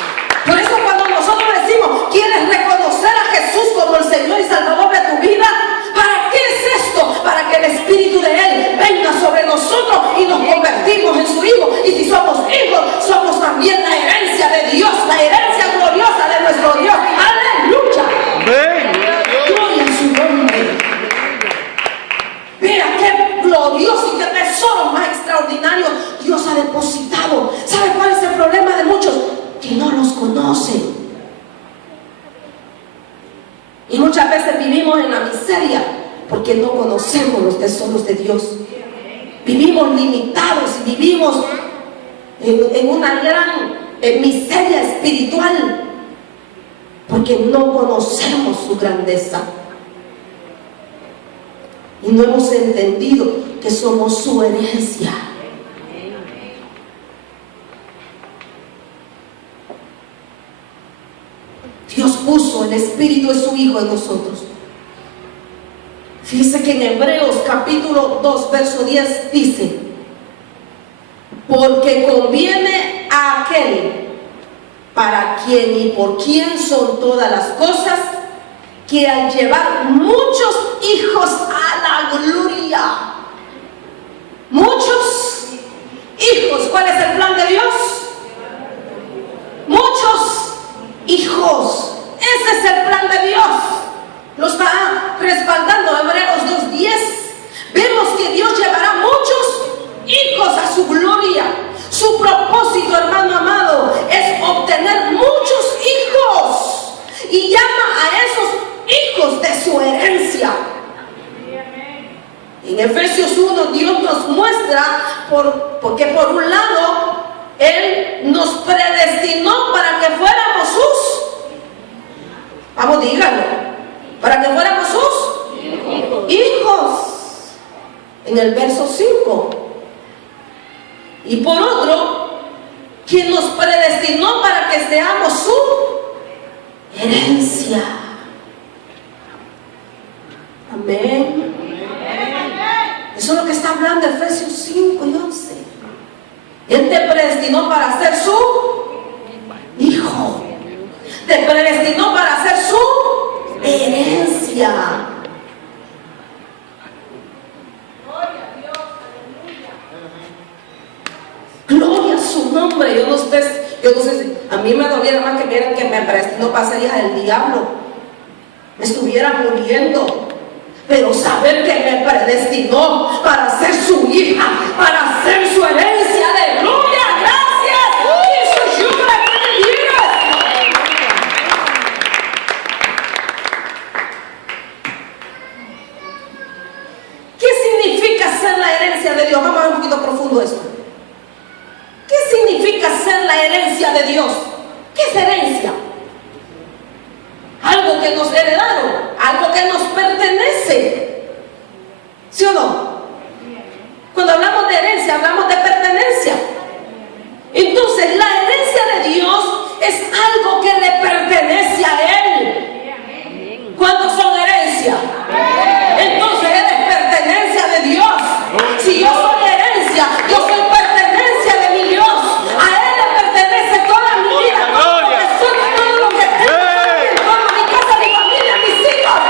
Por eso cuando nosotros decimos, ¿quieres reconocer a Jesús como el Señor y Salvador de tu vida? ¿Para qué es esto? Para que el espíritu de Él venga sobre nosotros y nos convertimos en su Hijo. Y si somos hijos, somos también la herencia de Dios, la herencia gloriosa de nuestro Dios. ¡Aleluya! Amén. Gloria a su nombre. Mira qué glorioso y qué tesoro más extraordinario Dios ha depositado. ¿Sabe cuál es el problema de muchos? Que no los conocen. Y muchas veces vivimos en la miseria porque no conocemos los tesoros de Dios. Vivimos limitados y vivimos en una gran miseria espiritual porque no conocemos su grandeza y no hemos entendido que somos su herencia. Dios puso el espíritu de su Hijo en nosotros. Fíjese que en Hebreos capítulo 2 verso 10 dice: porque conviene a aquel para quien y por quien son todas las cosas, que al llevar muchos hijos a la gloria, muchos hijos, ¿cuál es el plan de Dios? Muchos hijos. Ese es el plan de Dios. Lo está respaldando Hebreos 2:10. Vemos que Dios llevará muchos hijos a su gloria. Su propósito, hermano amado, es obtener muchos hijos y llama a esos hijos de su herencia. En Efesios 1 Dios nos muestra porque por un lado Él nos predestinó para que fuéramos sus, vamos, díganlo, para que fuéramos sus hijos, en el verso 5. Y por otro, quien nos predestinó para que seamos su herencia. Amén. Eso es lo que está hablando Efesios 5 y 11. Él te predestinó para ser su hijo. te predestinó para ser su herencia. Gloria a su nombre. Yo no sé si a mí me doliera más que vieran que me predestinó para ser hija del diablo, me estuviera muriendo. Pero saber que me predestinó para ser su hija, para ser su herencia, aleluya, gracias. Eso yo me ¿Qué significa ser la herencia de Dios? Vamos a ver un poquito profundo esto. ¿Qué significa ser la herencia de Dios? ¿Qué es herencia? Algo que nos heredaron, algo que nos pertenece. ¿Sí o no? Cuando hablamos de herencia, hablamos de pertenencia. Entonces, la herencia de Dios es algo que le pertenece a Él. ¿Cuántos son herencia? Entonces, Él es pertenencia de Dios. Si yo soy herencia, yo soy pertenencia de mi Dios. A Él le pertenece toda mi vida, todo lo que soy, todo lo que tengo, toda mi casa, mi familia, mis hijos.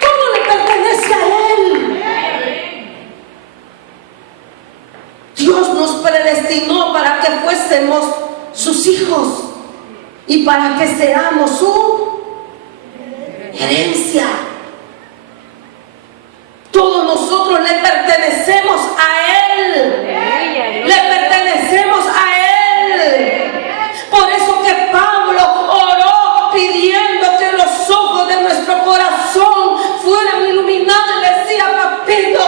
Todo le pertenece a Él. Dios nos predestinó para que fuésemos sus hijos y para que seamos su herencia. Todos nosotros le pertenecemos a Él. Le pertenecemos a Él. Por eso que Pablo oró pidiendo que los ojos de nuestro corazón fueran iluminados. Y decía: papito,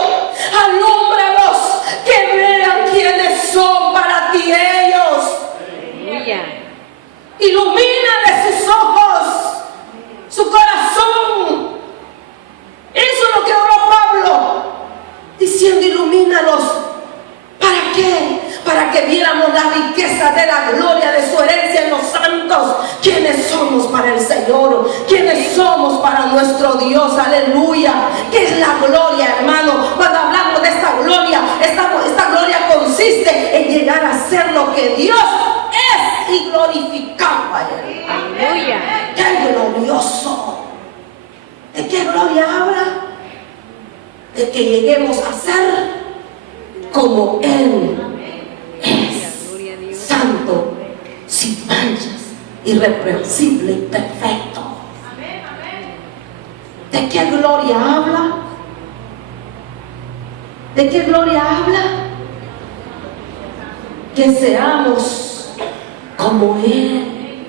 alúmbralos, que vean quiénes son para ti ellos. Ilumínale sus ojos, su corazón. Eso es lo que oró Pablo, diciendo: ilumínalos. ¿Para qué? Para que viéramos la riqueza de la gloria de su herencia en los santos. ¿Quiénes somos para el Señor? ¿Quiénes somos para nuestro Dios? Aleluya. ¿Qué es la gloria, hermano? Cuando hablamos de esta gloria, esta gloria consiste en llegar a ser lo que Dios es y glorificarlo a Él. Aleluya. ¡Qué glorioso! ¿De qué gloria habla? De que lleguemos a ser como Él es, santo, sin manchas, irreprensible y perfecto. ¿De qué gloria habla? ¿De qué gloria habla? Que seamos como Él,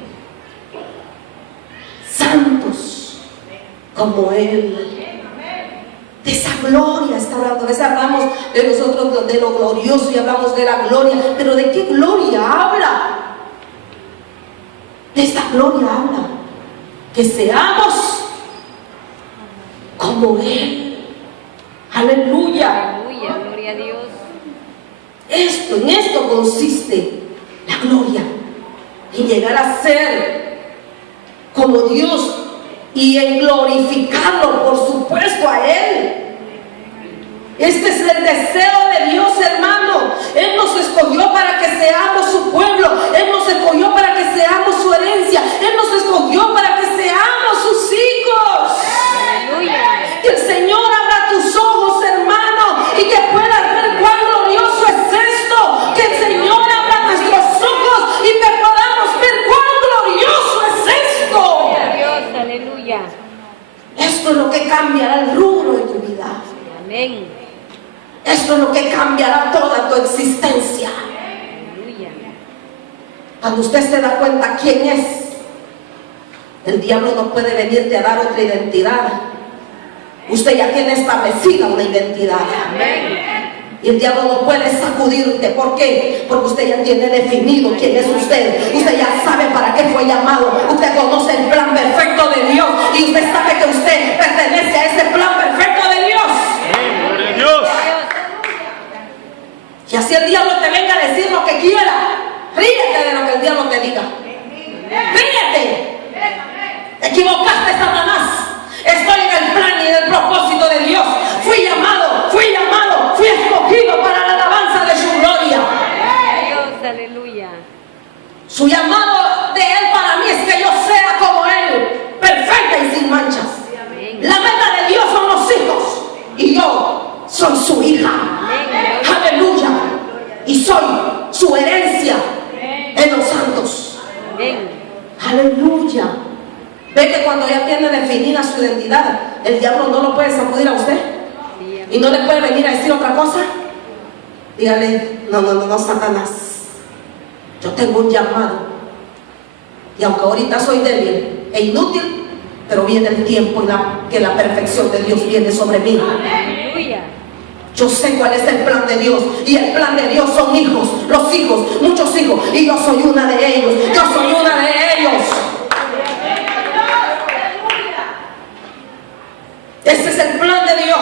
santos como Él. De esa gloria está hablando. A veces hablamos de nosotros, de lo glorioso, y hablamos de la gloria, pero ¿de qué gloria habla? De esta gloria habla. Que seamos como Él. Aleluya. Aleluya, gloria a Dios. En esto consiste la gloria, en llegar a ser como Dios y en glorificarlo, por supuesto, a Él. Este es el deseo de Dios, hermano. Él nos escogió para que seamos su pueblo. Él nos escogió para que seamos su herencia. Él nos escogió para que seamos sus hijos. Aleluya. Que el Señor abra tus ojos, hermano, y que puedas ver cuán glorioso es esto. Que el Señor abra nuestros ojos y que podamos ver cuán glorioso es esto. Gloria a Dios, aleluya. Esto es lo que cambiará el rubro de tu vida. Amén. Esto es lo que cambiará toda tu existencia. Aleluya. Cuando usted se da cuenta quién es, el diablo no puede venirte a dar otra identidad. Usted ya tiene establecida una identidad. Amén. Y el diablo no puede sacudirte. ¿Por qué? Porque usted ya tiene definido quién es usted. Usted ya sabe para qué fue llamado. Usted conoce el plan perfecto de Dios. Y usted sabe que usted pertenece a ese plan perfecto de Dios. Gloria a Dios. Y así el diablo te venga a decir lo que quiera, ríete de lo que el diablo te diga. Ríete. Te equivocaste, Satanás. Estoy en el plan y en el propósito de Dios. Fui llamado, fui escogido para la alabanza de su gloria. Gloria a Dios, aleluya. Su llamado de Él para soy su hija. Aleluya. Y soy su herencia en los santos. Amén. Aleluya. Ve que cuando ya tiene definida su identidad, el diablo no lo puede sacudir a usted. Sí, amén. Y no le puede venir a decir otra cosa. Dígale, no, Satanás. Yo tengo un llamado. Y aunque ahorita soy débil e inútil, pero viene el tiempo en que la perfección de Dios viene sobre mí. Aleluya. Yo sé cuál es el plan de Dios. Y el plan de Dios son hijos, los hijos, muchos hijos. Y yo soy una de ellos. Yo soy una de ellos. Ese es el plan de Dios.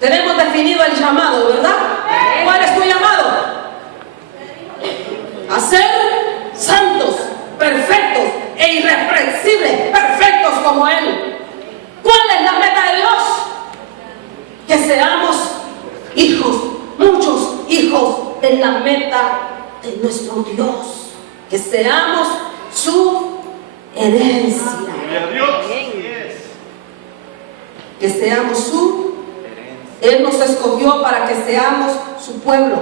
Tenemos definido el llamado, ¿verdad? ¿Cuál es tu llamado? A ser santos, perfectos e irreprensibles, perfectos como Él. ¿Cuál es la meta de Dios? Que seamos hijos, muchos hijos en la meta de nuestro Dios. Que seamos su herencia. Gloria a Dios. Que seamos Él nos escogió para que seamos su pueblo,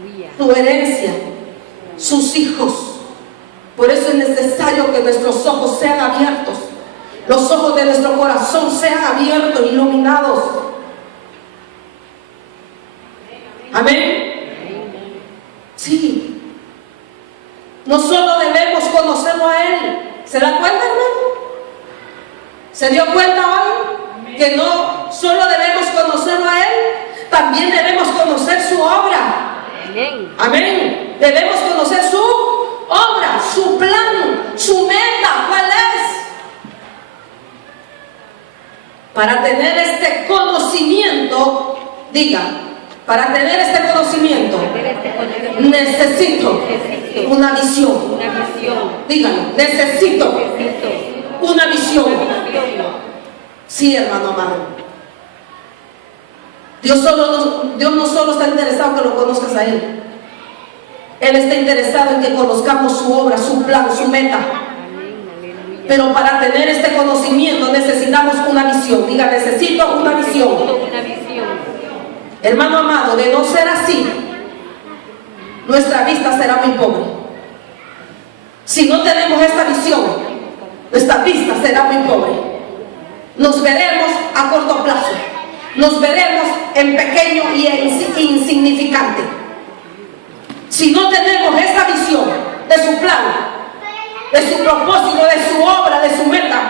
Aleluya. su herencia, sus hijos. Por eso es necesario que nuestros ojos sean abiertos, los ojos de nuestro corazón sean abiertos, iluminados. Amén. Sí. No solo debemos conocerlo a Él. ¿Se da cuenta, hermano? ¿Se dio cuenta hoy? Que no solo debemos conocerlo a Él, también debemos conocer su obra. Amén. Amén. Debemos conocer su obra, su plan, su meta. ¿Cuál es? Para tener este conocimiento, diga, para tener este conocimiento, necesito una visión. Una visión. Dígalo, necesito una visión. Sí, hermano amado. Dios no solo está interesado en que lo conozcas a Él. Él está interesado en que conozcamos su obra, su plan, su meta. Amén. Aleluya. Pero para tener este conocimiento necesitamos una visión. Diga, necesito una visión. Una visión. Hermano amado, de no ser así, nuestra vista será muy pobre. Si no tenemos esta visión, nuestra vista será muy pobre. Nos veremos a corto plazo. Nos veremos en pequeño y insignificante. Si no tenemos esta visión de su plan, de su propósito, de su obra, de su meta,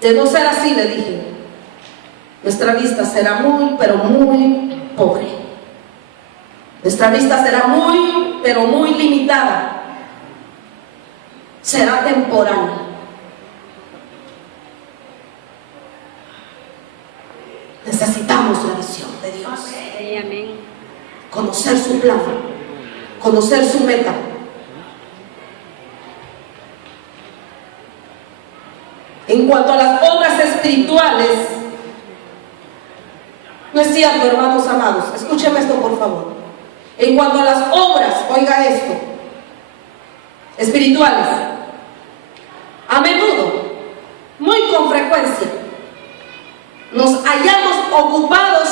de no ser así, le dije, nuestra vista será muy, pero muy pobre. Nuestra vista será muy, pero muy limitada. Será temporal. Necesitamos la visión de Dios. Sí, amén. Conocer su plan, conocer su meta. En cuanto a las obras espirituales, no es cierto, hermanos amados, escúcheme esto por favor. En cuanto a las obras, oiga esto, espirituales, a menudo, muy con frecuencia, nos hallamos ocupados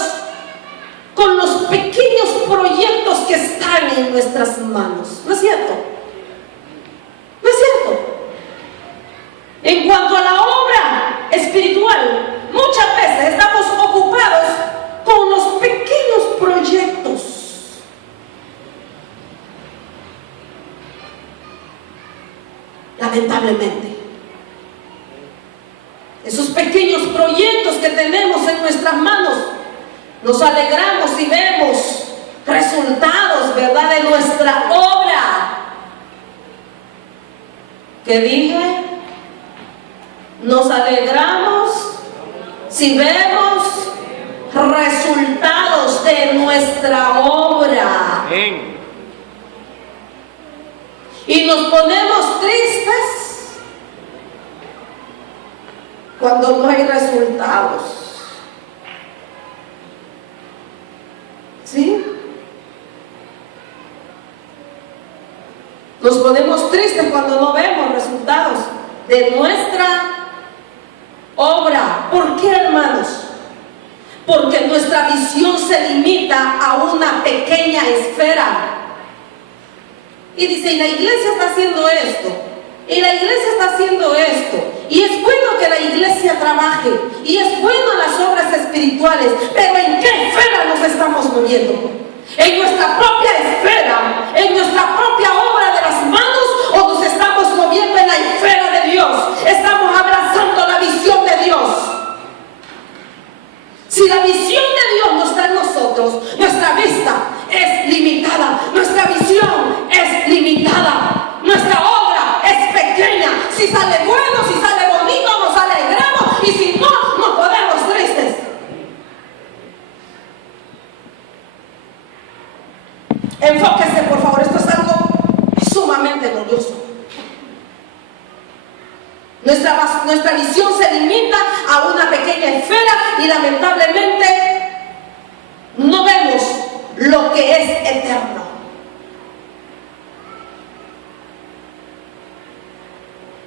con los pequeños proyectos que están en nuestras manos. ¿No es cierto? ¿No es cierto? En cuanto a la obra espiritual, muchas veces estamos ocupados con los pequeños proyectos. Lamentablemente, esos pequeños proyectos que tenemos en nuestras manos, nos alegramos y vemos resultados, ¿verdad?, de nuestra obra. ¿Qué dije? Nos alegramos si vemos resultados de nuestra obra. Amén. Y nos ponemos tristes cuando no hay resultados. ¿Sí? Nos ponemos tristes cuando no vemos resultados de nuestra obra. ¿Por qué, hermanos? Porque nuestra visión se limita a una pequeña esfera. Y dice, y la iglesia está haciendo esto, y la iglesia está haciendo esto, y es bueno que la iglesia trabaje, y es bueno las obras espirituales, pero ¿en qué esfera nos estamos moviendo? ¿En nuestra propia esfera, en nuestra propia obra de las manos, o nos estamos moviendo en la esfera de Dios? Estamos abrazando la visión de Dios. Si la visión de Dios no está en nosotros, nuestra vista es limitada, nuestra visión es limitada, nuestra obra es pequeña. Si sale bueno, si sale bonito, nos alegramos, y si no, nos ponemos tristes. Enfóquese, por favor, esto es algo sumamente glorioso. Nuestra visión se limita a una pequeña esfera y lamentablemente no vemos lo que es eterno.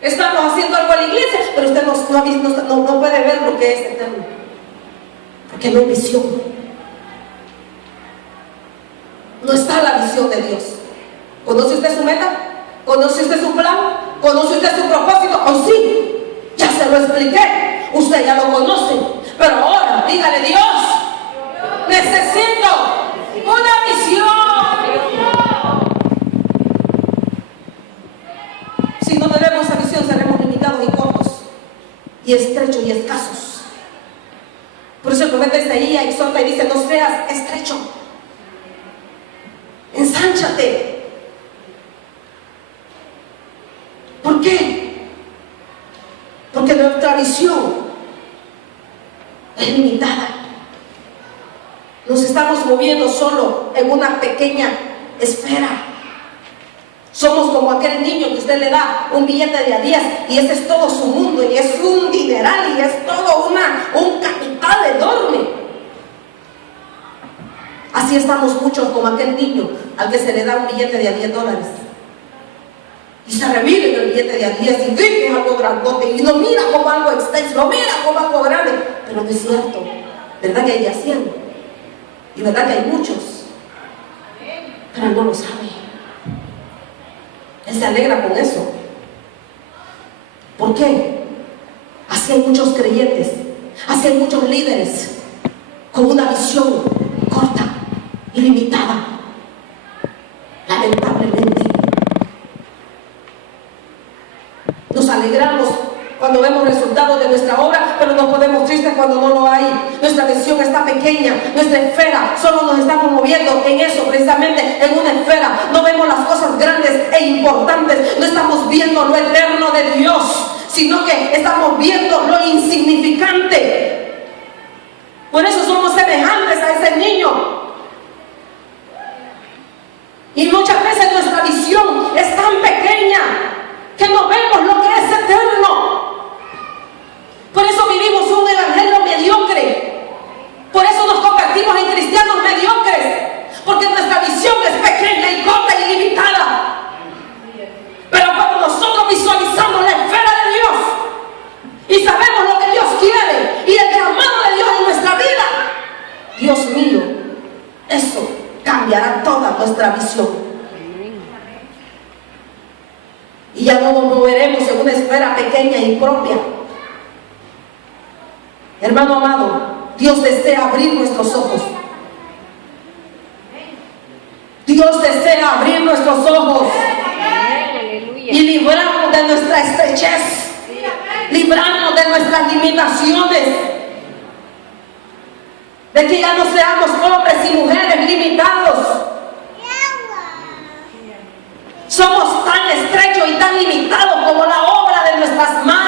Estamos haciendo algo en la iglesia, pero usted no puede ver lo que es eterno, porque no hay visión. No está la visión de Dios. ¿Conoce usted su meta? ¿Conoce usted su plan? ¿Conoce usted su propósito? ¿O sí? Ya se lo expliqué. Usted ya lo conoce. Pero ahora, dígale, Dios, necesito una visión. Si no tenemos esa visión, seremos limitados y cortos, y estrechos y escasos. Por eso el profeta Isaías exhorta y dice, no seas estrecho, ensánchate. ¿Por qué? Porque nuestra visión es limitada. Nos estamos moviendo solo en una pequeña esfera. Somos como aquel niño que usted le da un billete de a 10 y ese es todo su mundo, y es un dineral, y es todo un capital enorme. Así estamos muchos como aquel niño al que se le da un billete de a $10 y se revira en el billete de a 10 y ve que es algo grandote y lo mira como algo extenso, lo mira como algo grande, pero no es cierto. ¿Verdad que hay de a 100? Y verdad que hay muchos, pero él no lo sabe. Él se alegra con eso. ¿Por qué? Así hay muchos creyentes, así hay muchos líderes con una visión corta y limitada, lamentablemente. Nos alegramos cuando vemos resultados de nuestra obra, pero nos ponemos tristes cuando no lo hay. Nuestra visión está pequeña, nuestra esfera, solo nos estamos moviendo en eso, precisamente en una esfera. No vemos las cosas grandes e importantes, no estamos viendo lo eterno de Dios, sino que estamos viendo lo insignificante. Por eso somos semejantes a ese niño. Y muchas veces nuestra visión es tan pequeña que no vemos lo que es eterno. Por eso vivimos un evangelio mediocre. Por eso nos convertimos en cristianos mediocres, porque nuestra visión es pequeña y corta y limitada. Pero cuando nosotros visualizamos la esfera de Dios y sabemos lo que Dios quiere y el llamado de Dios en nuestra vida, Dios mío, eso cambiará toda nuestra visión. Y ya no nos moveremos en una esfera pequeña y propia. Hermano amado, Dios desea abrir nuestros ojos. Dios desea abrir nuestros ojos y librarnos de nuestra estrechez, librarnos de nuestras limitaciones, de que ya no seamos hombres y mujeres limitados. Somos tan estrechos y tan limitados como la obra de nuestras manos.